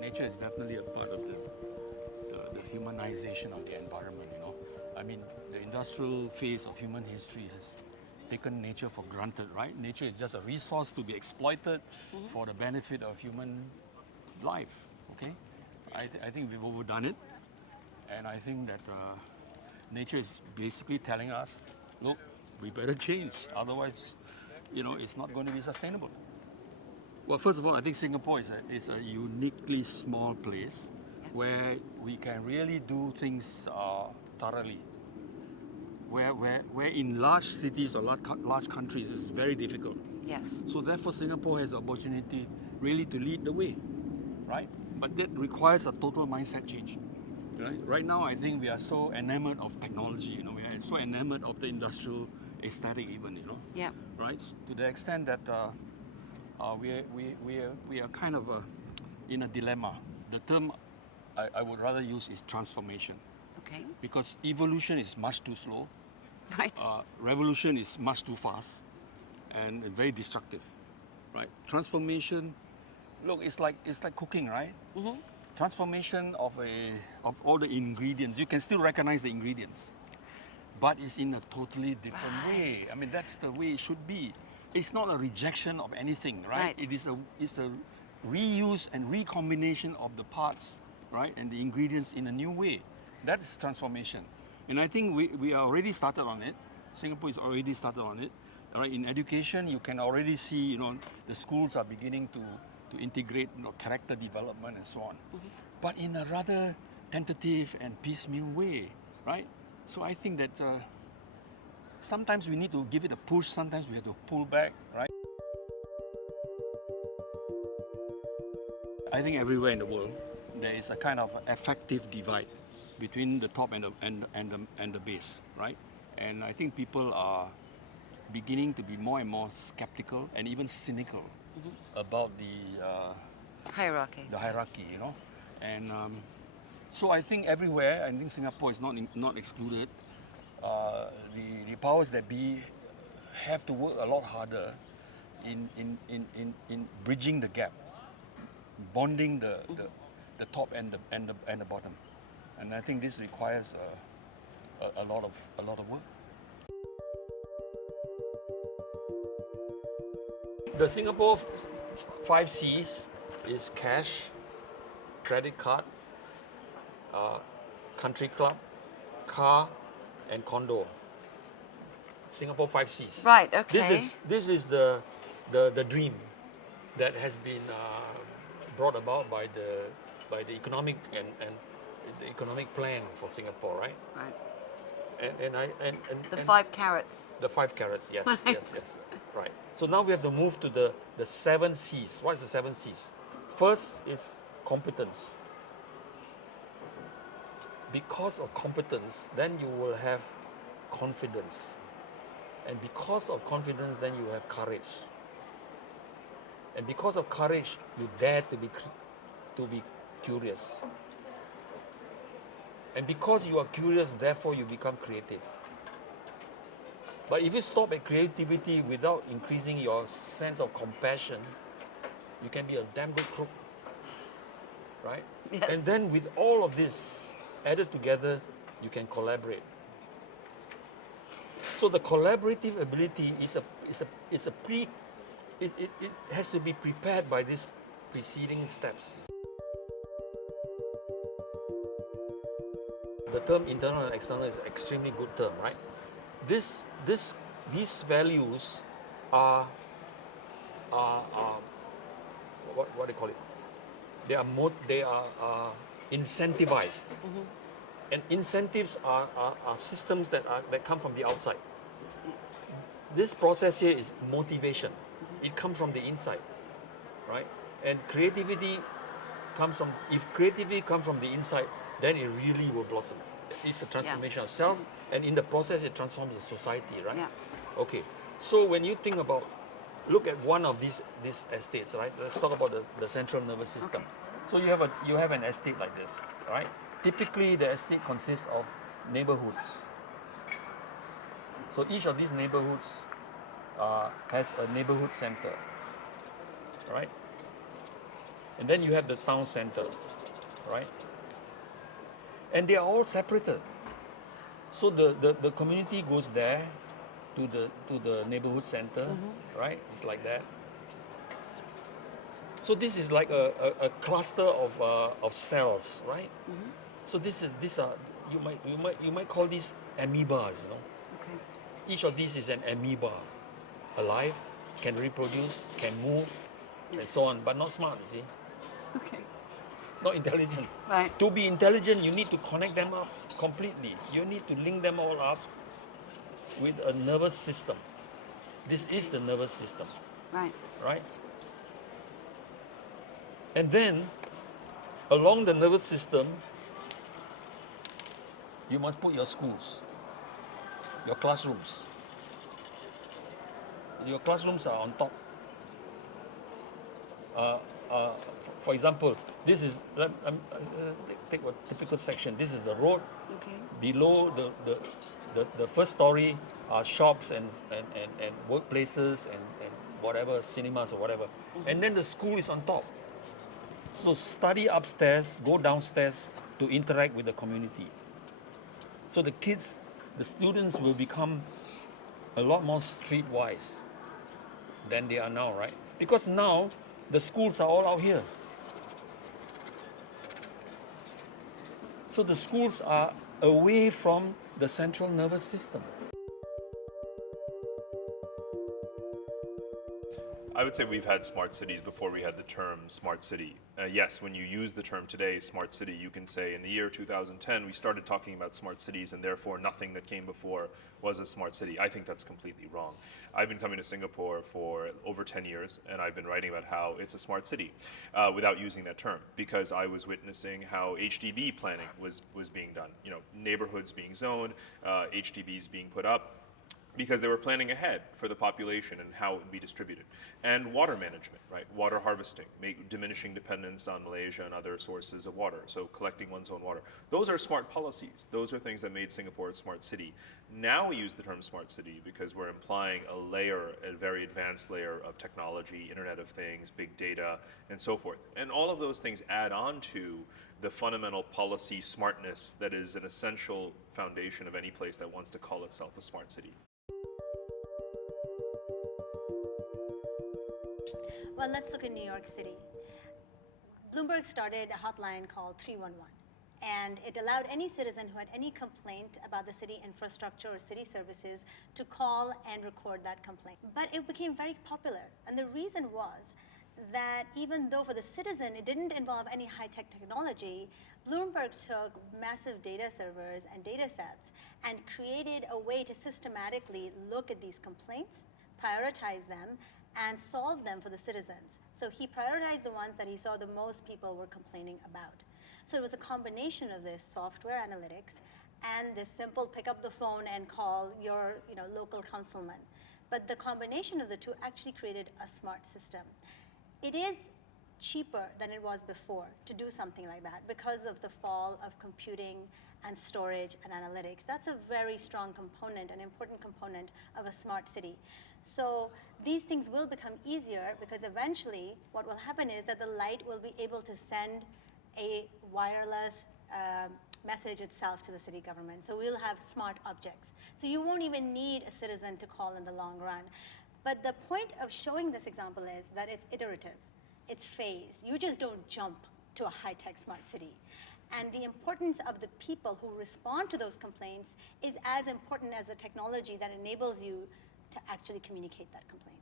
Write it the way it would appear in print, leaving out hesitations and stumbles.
nature is definitely a part of the humanization of the environment, you know. I mean, the industrial phase of human history has taken nature for granted, right? Nature is just a resource to be exploited for the benefit of human life, okay? I think we've overdone it, and I think that nature is basically telling us, look, we better change, otherwise, you know, it's not going to be sustainable. Well, first of all, I think Singapore is a uniquely small place where we can really do things thoroughly. Where in large cities or large countries, it's very difficult. Yes. So therefore, Singapore has the opportunity really to lead the way, right? But that requires a total mindset change. Right now, I think we are so enamored of technology. You know, we are so enamored of the industrial aesthetic, even. You know, Yeah. right? To the extent that we are kind of in a dilemma. The term I would rather use is transformation, Okay. because evolution is much too slow, Right. revolution is much too fast, and very destructive, right? Transformation, look, it's like cooking, right? Transformation of all the ingredients, you can still recognize the ingredients, but it's in a totally different way. I mean, that's the way it should be. It's not a rejection of anything, right? Right. It's a reuse and recombination of the parts, right, and the ingredients in a new way. That's transformation, and I think we are already started on it. Singapore is already started on it. Right, in education, you can already see, you know, the schools are beginning to integrate, you know, character development and so on, but in a rather tentative and piecemeal way, right? So I think that sometimes we need to give it a push, sometimes we have to pull back, right? I think everywhere in the world there is a kind of affective divide between the top and the base, right? And I think people are beginning to be more and more skeptical and even cynical about Hierarchy. the hierarchy, you know. And so I think everywhere, I think Singapore is not excluded. The powers that be have to work a lot harder in bridging the gap, bonding the top and the bottom, and I think this requires a lot of work. The Singapore 5 Cs is cash, credit card, country club, car, and condo. Singapore 5 Cs. Right. Okay. This is the dream that has been brought about by the economic and the economic plan for Singapore, right? Right. And The 5 carats. the 5 carats, yes, Right. yes, right. So now we have to move to the 7 Cs. What is the 7 Cs? First is competence. Because of competence, then you will have confidence, and because of confidence, then you have courage, and because of courage, you dare to be curious, and because you are curious, therefore you become creative. But if you stop at creativity without increasing your sense of compassion, you can be a damn good crook, right? Yes. And then with all of this added together, you can collaborate. So the collaborative ability it has to be prepared by these preceding steps. The term internal and external is an extremely good term, right? These values are what do you call it? They are incentivized, and incentives are systems that come from the outside. This process here is motivation. It comes from the inside, right? And creativity comes from, if creativity comes from the inside, then it really will blossom. It's a transformation of self, and in the process, it transforms the society, right? Yeah. Okay. So when you think about, look at one of these estates, right? Let's talk about the central nervous system. So you have an estate like this, right? Typically, the estate consists of neighborhoods. So each of these neighborhoods has a neighborhood center, right? and then you have the town center, right? And they are all separated. So the community goes there to the neighborhood center, right? It's like that. So this is like a cluster of cells, right? So these are you might call these amoebas, you know. Okay. Each of these is an amoeba, alive, can reproduce, can move, and so on, but not smart, you see, Okay. not intelligent. Right. To be intelligent, you need to connect them up completely. You need to link them all up with a nervous system. This is the nervous system, Right. right? And then, along the nervous system, you must put your schools, your classrooms. Your classrooms are on top. For example, this is, take a typical section. This is the road. Okay. Below the first story are shops and workplaces and whatever, cinemas or whatever. And then the school is on top. So study upstairs, go downstairs to interact with the community. So the kids, the students will become a lot more streetwise than they are now, right? Because now the schools are all out here. So the schools are away from the central nervous system. I would say we've had smart cities before we had the term smart city. Yes, when you use the term today, smart city, you can say in the year 2010, we started talking about smart cities and therefore nothing that came before was a smart city. I think that's completely wrong. I've been coming to Singapore for over 10 years and I've been writing about how it's a smart city without using that term because I was witnessing how HDB planning was being done. You know, neighborhoods being zoned, HDBs being put up, because they were planning ahead for the population and how it would be distributed. And water management, right? Water harvesting, diminishing dependence on Malaysia and other sources of water, so collecting one's own water. Those are smart policies. Those are things that made Singapore a smart city. Now we use the term smart city because we're implying a very advanced layer of technology, Internet of Things, big data, and so forth. And all of those things add on to the fundamental policy smartness that is an essential foundation of any place that wants to call itself a smart city. Well, let's look at New York City. Bloomberg started a hotline called 311, and it allowed any citizen who had any complaint about the city infrastructure or city services to call and record that complaint. But it became very popular, and the reason was that even though for the citizen it didn't involve any high-tech technology, Bloomberg took massive data servers and data sets and created a way to systematically look at these complaints, prioritize them, and solve them for the citizens. So he prioritized the ones that he saw the most people were complaining about. So it was a combination of this software analytics and this simple pick up the phone and call your local councilman. But the combination of the two actually created a smart system. It is cheaper than it was before to do something like that because of the fall of computing and storage and analytics. That's a very strong component, an important component of a smart city. So these things will become easier because eventually what will happen is that the light will be able to send a wireless message itself to the city government. So we'll have smart objects. So you won't even need a citizen to call in the long run. But the point of showing this example is that it's iterative. It's phased. You just don't jump to a high-tech smart city. And the importance of the people who respond to those complaints is as important as the technology that enables you to actually communicate that complaint.